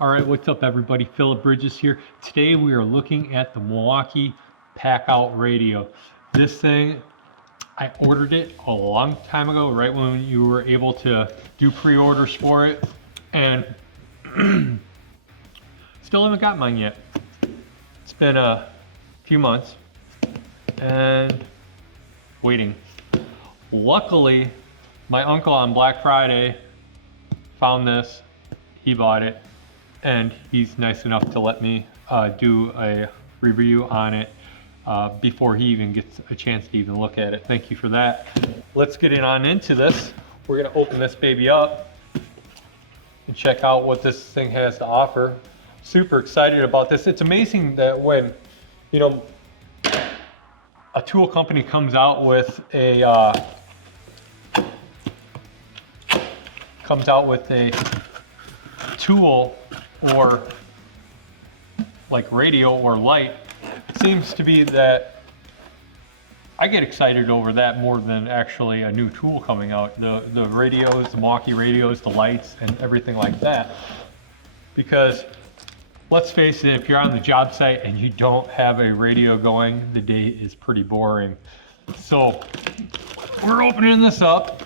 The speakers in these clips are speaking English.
All right, what's up everybody? Philip Bridges here. Today we are looking at the Milwaukee Packout radio. This thing, I ordered it a long time ago, right when you were able to do pre-orders for it, and still haven't got mine yet. It's been a few months and waiting. Luckily, my uncle on Black Friday found this, he bought it, and he's nice enough to let me do a review on it before he even gets a chance to even look at it. Thank you for that. Let's get it on into this. We're gonna open this baby up and check out what this thing has to offer. Super excited about this. It's amazing that when, you know, a tool company comes out with a tool or like radio or light, it seems to be that I get excited over that more than actually a new tool coming out. The radios, the Milwaukee radios, the lights, and everything like that. Because let's face it, if you're on the job site and you don't have a radio going, the day is pretty boring. So we're opening this up,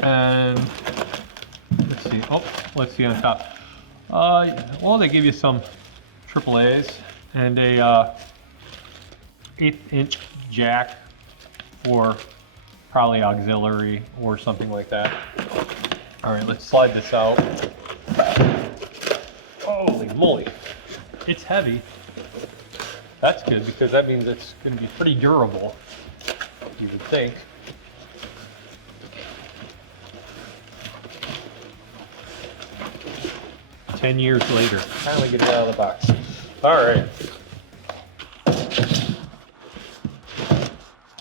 and let's see. Oh, let's see on top. Well, they give you some AAAs and a 1/8" jack for probably auxiliary or something like that. All right, let's slide this out. Holy moly, it's heavy. That's good because that means it's going to be pretty durable, you would think. "10 years later." Finally get it out of the box. All right.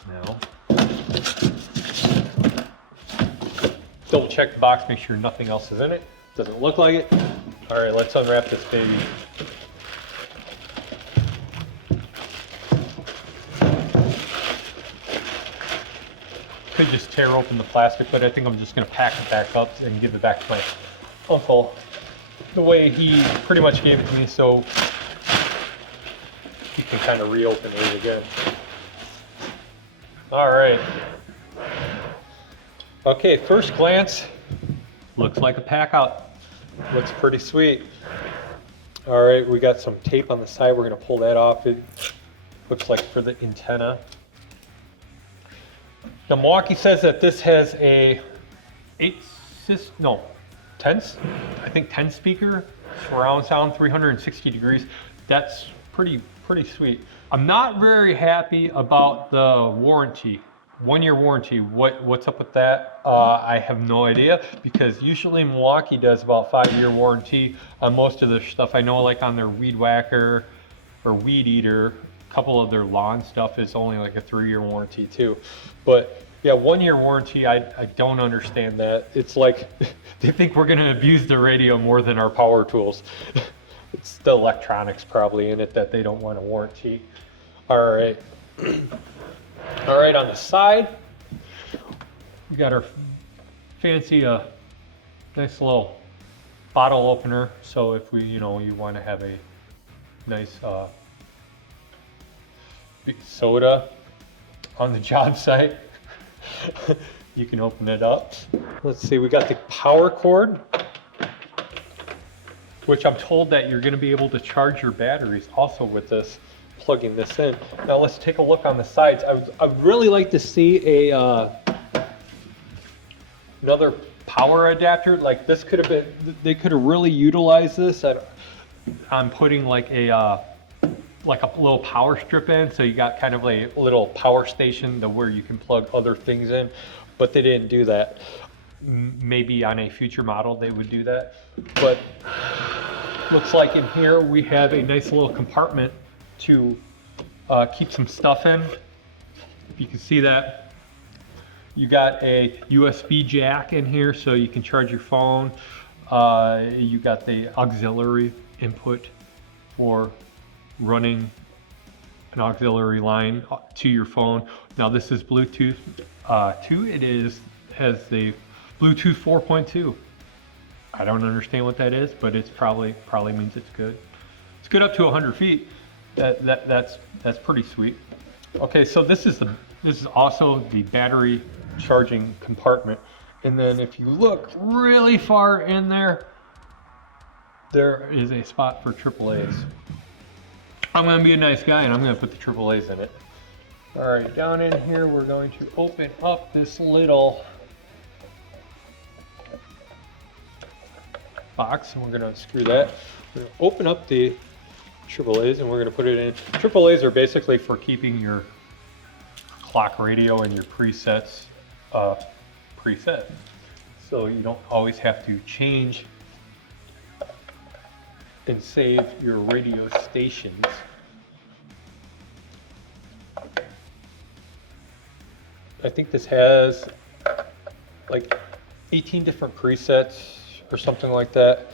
Now, double check the box, make sure nothing else is in it. Doesn't look like it. All right, let's unwrap this baby. Could just tear open the plastic, but I think I'm just gonna pack it back up and give it back to my uncle the way he pretty much gave it to me, so he can kind of reopen it again. All right. Okay, first glance, looks like a Packout. Looks pretty sweet. All right, we got some tape on the side. We're gonna pull that off. It looks like for the antenna. Now, Milwaukee says that this has a 10 speaker, surround sound, 360 degrees. That's pretty sweet. I'm not very happy about the warranty. 1-year warranty, what's up with that? I have no idea, because usually Milwaukee does about 5-year warranty on most of their stuff. I know, like on their weed whacker or weed eater, a couple of their lawn stuff is only like a 3-year warranty too. But yeah, 1-year warranty, I don't understand that. It's like they think we're gonna abuse the radio more than our power tools. It's the electronics probably in it that they don't want a warranty. All right. All right, on the side, we got our fancy, nice little bottle opener. So if you want to have a nice big soda on the job site, you can open it up. Let's see, we got the power cord, which I'm told that you're going to be able to charge your batteries also with this, plugging this in. Now let's take a look on the sides. I'd really like to see another power adapter. Like this could have been, they could have really utilized this on putting like a little power strip in, so you got kind of a little power station where you can plug other things in, but they didn't do that. Maybe on a future model they would do that. But looks like in here we have a nice little compartment to keep some stuff in. If you can see that, you got a USB jack in here so you can charge your phone. You got the auxiliary input for running an auxiliary line to your phone. Now this is Bluetooth 2. It has the Bluetooth 4.2. I don't understand what that is, but it's probably means it's good. It's good up to 100 feet. That's pretty sweet. Okay, so this is also the battery charging compartment. And then if you look really far in there, there is a spot for AAAs. I'm gonna be a nice guy and I'm gonna put the AAAs in it. All right, down in here, we're going to open up this little box and we're gonna unscrew that. We're gonna open up the AAAs and we're gonna put it in. AAAs are basically for keeping your clock radio and your presets preset. So you don't always have to change and save your radio stations. I think this has like 18 different presets or something like that.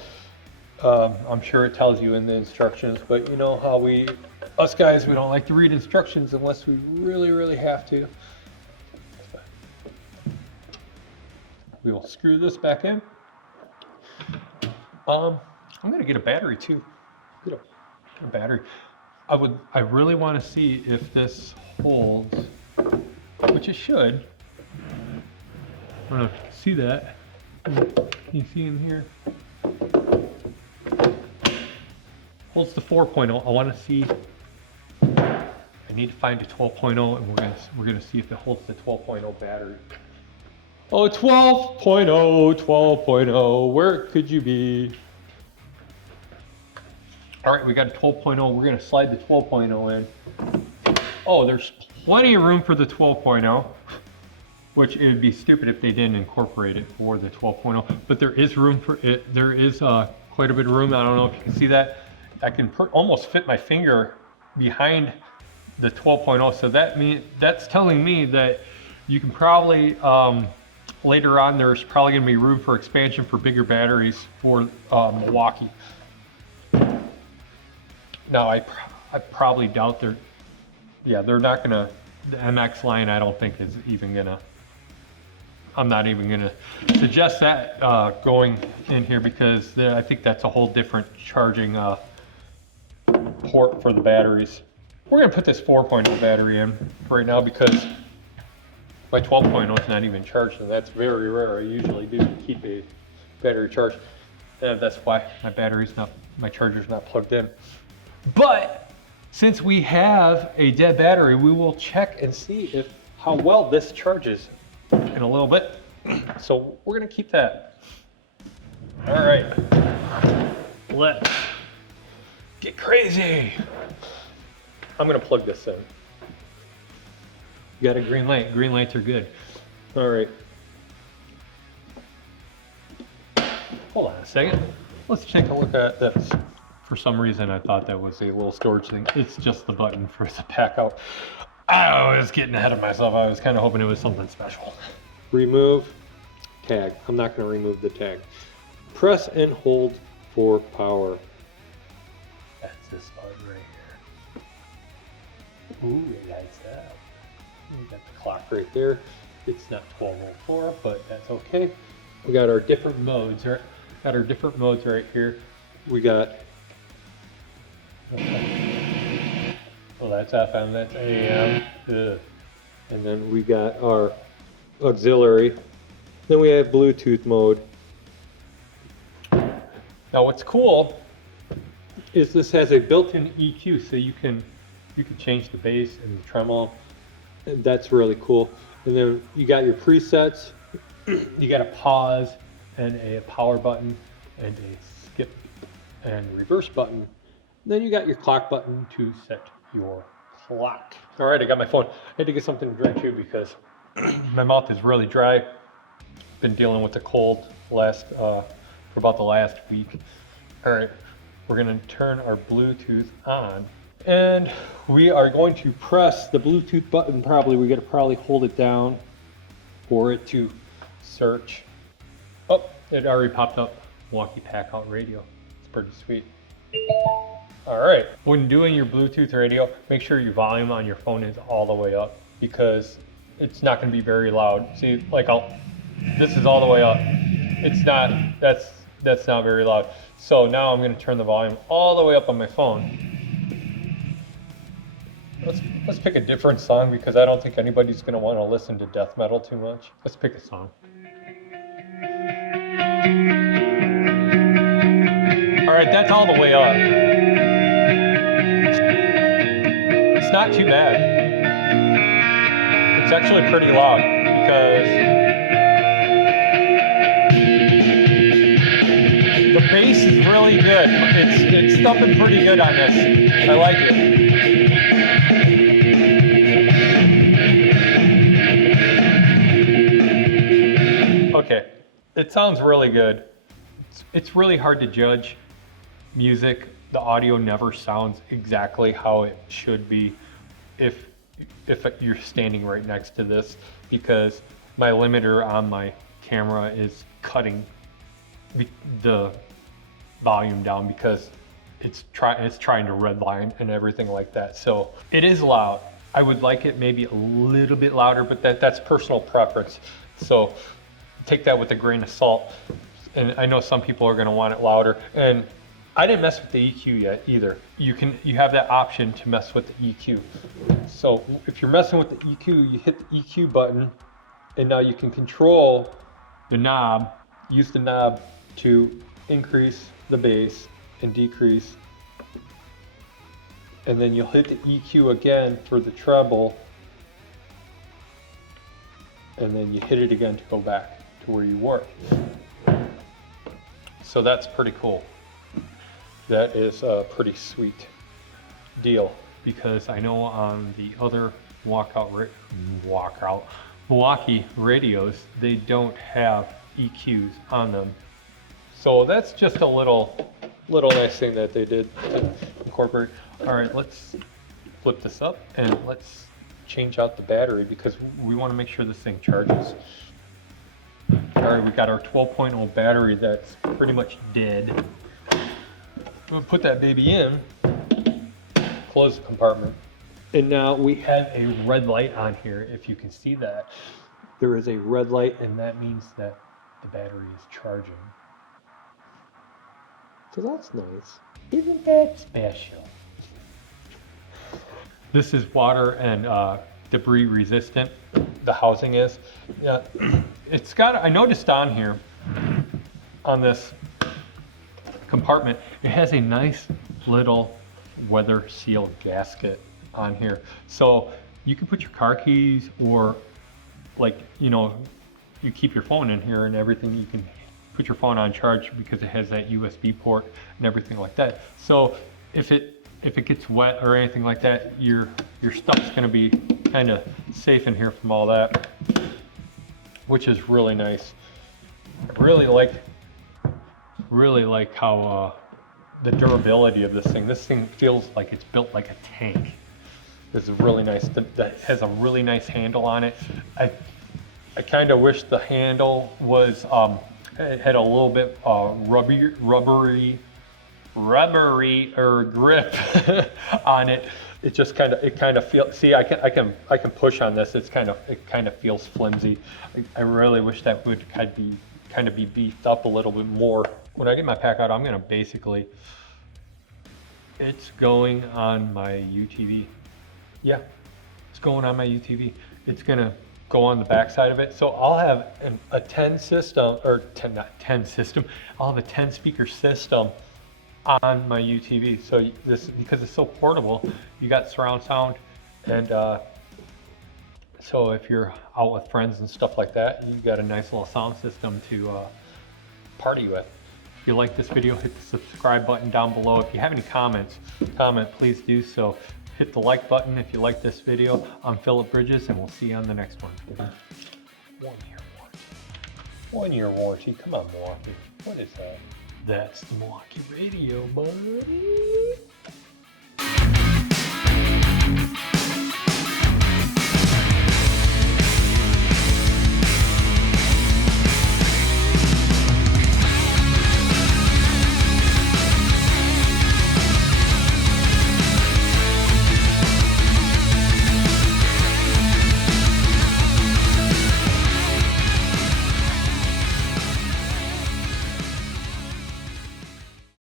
I'm sure it tells you in the instructions, but you know how us guys, we don't like to read instructions unless we really have to. We will screw this back in. I'm gonna get a battery too. Get a battery. I really want to see if this holds, which it should. I don't know if you can see that. Can you see in here? Holds the 4.0. I want to see. I need to find a 12.0, and we're gonna see if it holds the 12.0 battery. Oh, 12.0, 12.0. Where could you be? All right, we got a 12.0. We're gonna slide the 12.0 in. Oh, there's plenty of room for the 12.0, which it would be stupid if they didn't incorporate it for the 12.0. But there is room for it. There is quite a bit of room. I don't know if you can see that. I can almost fit my finger behind the 12.0. So that's telling me that you can probably later on there's probably going to be room for expansion for bigger batteries for Milwaukee. Now I probably doubt they're not gonna, the MX line I don't think is even gonna, I'm not even gonna suggest that going in here because I think that's a whole different charging port for the batteries. We're gonna put this 4.0 battery in for right now because my 12.0 is not even charged, and that's very rare. I usually do keep a battery charged, and that's why my charger's not plugged in. But since we have a dead battery, we will check and see how well this charges in a little bit. So we're gonna keep that. All right, let's get crazy. I'm gonna plug this in. You got a green light. Green lights are good. All right. Hold on a second. Let's take a look at this. For some reason, I thought that was a little storage thing. It's just the button for the Packout. I was getting ahead of myself. I was kind of hoping it was something special. Remove tag. I'm not going to remove the tag. Press and hold for power. That's this button right here. Ooh, it lights up. We got the clock right there. It's not 1204, but that's okay. We got our different modes, right? Got our different modes right here. We got, well, that's FM, that's AM. Ugh. And then we got our auxiliary. Then we have Bluetooth mode. Now what's cool is this has a built-in EQ, so you can change the bass and the tremolo. And that's really cool. And then you got your presets. You got a pause and a power button and a skip and reverse button. Then you got your clock button to set your clock. All right, I got my phone. I had to get something to drink too because my mouth is really dry. Been dealing with the cold for about the last week. All right, we're gonna turn our Bluetooth on. And we are going to press the Bluetooth button. We gotta probably hold it down for it to search. Oh, it already popped up. Milwaukee Packout radio. It's pretty sweet. All right, when doing your Bluetooth radio, make sure your volume on your phone is all the way up because it's not gonna be very loud. See, like this is all the way up. It's not, That's not very loud. So now I'm going to turn the volume all the way up on my phone. Let's pick a different song because I don't think anybody's going to want to listen to death metal too much. Let's pick a song. All right, that's all the way up. It's not too bad. It's actually pretty loud because the bass is really good. It's thumping pretty good on this. I like it. Okay, it sounds really good. It's really hard to judge music. The audio never sounds exactly how it should be if you're standing right next to this, because my limiter on my camera is cutting the volume down because it's trying to redline and everything like that. So it is loud. I would like it maybe a little bit louder, but that's personal preference. So take that with a grain of salt. And I know some people are going to want it louder. And I didn't mess with the EQ yet either. You have that option to mess with the EQ. So if you're messing with the EQ, you hit the EQ button, and now you can control the knob. Use the knob to increase the bass and decrease. And then you'll hit the EQ again for the treble, and then you hit it again to go back to where you were. So that's pretty cool. That is a pretty sweet deal, because I know on the other Milwaukee radios, they don't have EQs on them. So that's just a little nice thing that they did incorporate. All right, let's flip this up and let's change out the battery because we want to make sure this thing charges. All right, we got our 12.0 battery that's pretty much dead. I'm gonna put that baby in, close the compartment. And now we have a red light on here. If you can see that, there is a red light, and that means that the battery is charging. So that's nice. Isn't that special? This is water and debris resistant. The housing is. Yeah, it's got. I noticed on here, on this compartment, it has a nice little weather seal gasket on here. So you can put your car keys, or like, you keep your phone in here and everything. You can put your phone on charge because it has that USB port and everything like that. So if it gets wet or anything like that, your stuff's gonna be kind of safe in here from all that, which is really nice. I really like how the durability of this thing. This thing feels like it's built like a tank. This is really nice. That has a really nice handle on it. I kind of wish the handle was it had a little bit rubbery or grip on it. It just kind of feels. See, I can push on this. It kind of feels flimsy. I really wish that would kind of be beefed up a little bit more. When I get my pack out, I'm gonna basically. It's going on my UTV. Yeah, it's going on my UTV. It's gonna go on the back side of it. So I'll have a 10 system, or 10, not 10 system. I'll have a 10 speaker system on my UTV. So this, because it's so portable, you got surround sound, and so if you're out with friends and stuff like that, you got a nice little sound system to party with. If you like this video, hit the subscribe button down below. If you have any comment, please do so. Hit the like button if you like this video. I'm Philip Bridges, and we'll see you on the next one. 1 year warranty. 1 year warranty. Come on, Milwaukee. What is that? That's the Milwaukee radio, buddy.